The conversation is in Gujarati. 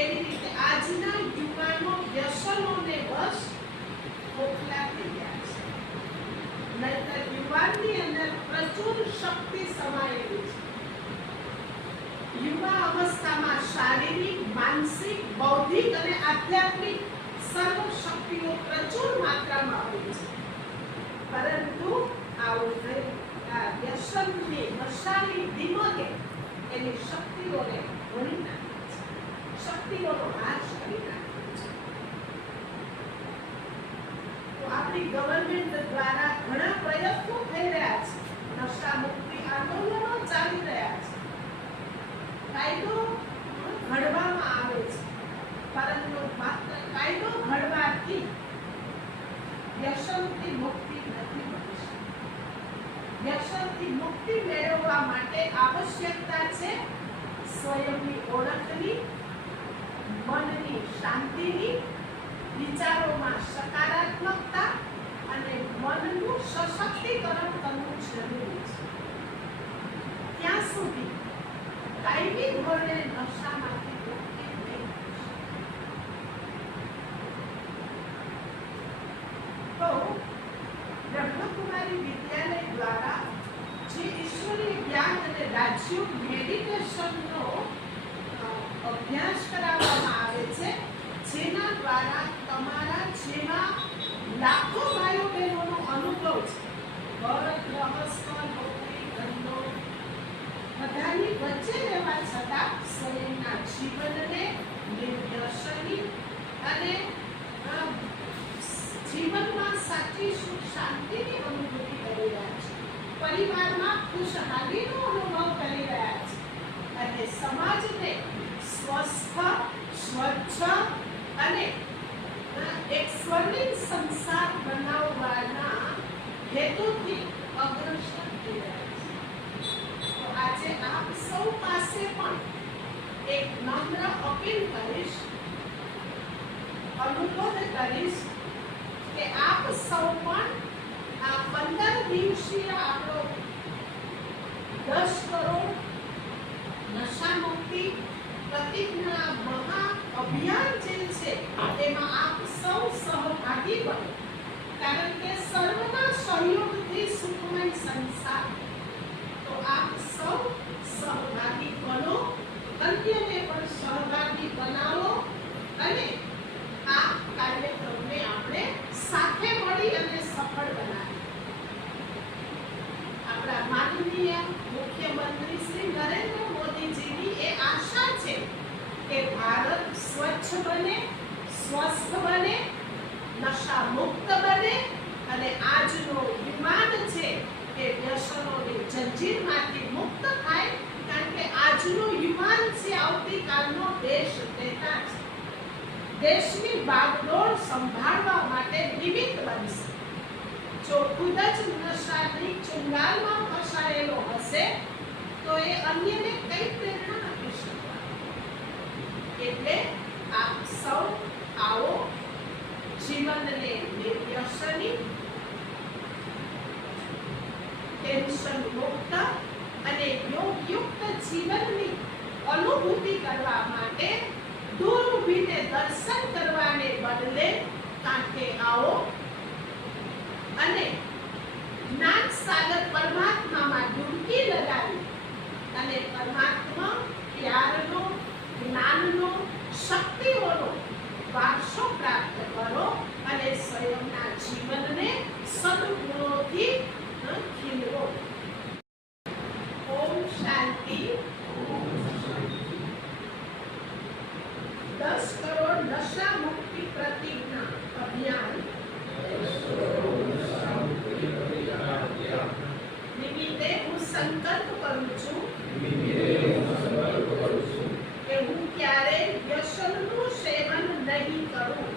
એવી રીતે આજના યુવાનો વ્યસનોને વશ ખોખલા થઈ ગયા છે. નહીંતર યુવાનની અંદર પ્રચુર શક્તિ સમાયેલી છે. યુવા અવસ્થામાં શારીરિક, માનસિક, બૌદ્ધિક અને આધ્યાત્મિક સર્વ શક્તિઓ પ્રચુર માત્રામાં હોય છે. પરંતુ આ વ્યસનની નશાની દિમાગે એની શક્તિઓને ભણી નાખે છે, શક્તિઓનો નાશ કરી નાખે છે. તો આપણી ગવર્મેન્ટ દ્વારા ઘણા પ્રયત્નો થઈ રહ્યા છે, નશા મુક્તિ આંદોલનો ચાલી રહ્યા છે, કાયદો ઘડવામાં આવે છે. પરંતુ માત્ર કાયદો ઘડવાથી વ્યસનથી મુક્તિ નથી મળી શકતી. વ્યસનથી મુક્તિ મેળવવા માટે આવશ્યકતા છે સ્વયંની ઓળખની, મનની શાંતિની, વિચારોમાં સકારાત્મકતા અને મનનું સશક્તિકરણ કરવું જરૂરી છે. ત્યાં સુધી કાયમી ધોરણે નશામાંથી મુક્તિ નહીં મળશે. તો બ્રહ્મકુમારી વિદ્યાલય દ્વારા જે ઈશ્વરીય જ્ઞાન અને રાજયોગ મેડિટેશનનો અભ્યાસ કરાવવામાં આવે છે, જેના દ્વારા તમારા જેવા લાખો ભાઈઓ બહેનોનો અનુભવ છે. ઘર, ગૃહસ્થ, નોકરી, ધંધો બધાની વચ્ચે રહેવા છતાં સ્વયંના જીવનને નિર્વ્યસની અને જીવનમાં સાચી સુખ શાંતિની અનુભૂતિ કરી રહ્યા છે. પરિવારમાં ખુશહાલીનો અનુભવ કરી રહ્યા છે અને સમાજને સ્વસ્થ, સ્વચ્છ અને એક સ્વર્ણિમ સંસાર બનાવવાના હેતુથી અગ્રસર થઈ રહ્યા છે. તો આજે આપ સૌ પાસે પણ એક નમ્ર અપીલ કરીશ, અનુરોધ કરીશ કે આપ સૌ પણ આ 15 દિવસીય આપણો 10 કરોડ નશા મુક્તિ પ્રતિજ્ઞા મહા અભિયાન જે છે એમાં આપ સૌ સહભાગી બનો. કારણ કે સર્વના સહયોગથી સુખમય સંસાર. તો આપ સૌ સહભાગી બનો, અન્યને પણ સહભાગી બનાવો અને આ કાર્યક્રમને આપણે સાથે મળી અને સફળ બનાવીએ. આપણા માનનીય મુખ્યમંત્રી શ્રી નરેન્દ્ર મોદીજીની એ આશા છે કે ભારત સ્વચ્છ બને, સ્વસ્થ બને, નશા મુક્ત બને અને આજનો યુવાન છે એ વ્યસનોની જંજીરમાંથી મુક્ત થાય. કારણ કે આજનો યુવાન છે આવતીકાલનો દેશ નેતા છે. દેશની બાગડોળ સંભાળવા માટે નિમિત્ત બનશે. જો ખુદ જ નશાની ચુંગાલમાં ફસાયેલો હશે તો એ અન્યને કઈ પ્રેરણા આપી શકવાનો. એટલે આપ સૌ આવો, જીવનને નિર્વ્યસની, ટેન્શન મુક્ત અને યોગયુક્ત જીવનની અનુભૂતિ કરવા માટે દૂર ઊભીને દર્શન કરવાને બદલે કાંઠે આવો અને જ્ઞાન સાગર પરમાત્મામાં ડૂબકી લગાવી અને પરમાત્મા પ્યારનો, જ્ઞાનનો, શક્તિઓનો વારસો પ્રાપ્ત કરો અને સ્વયંના જીવનને સદગુણોથી ખીલવો. ઓમ શાંતિ. 10 કરોડ નશા મુક્તિ પ્રતિજ્ઞા અભિયાન નિમિત્તે હું સંકલ્પ કરું છું કે હું ક્યારેય વ્યસનનું સેવન નહીં કરું.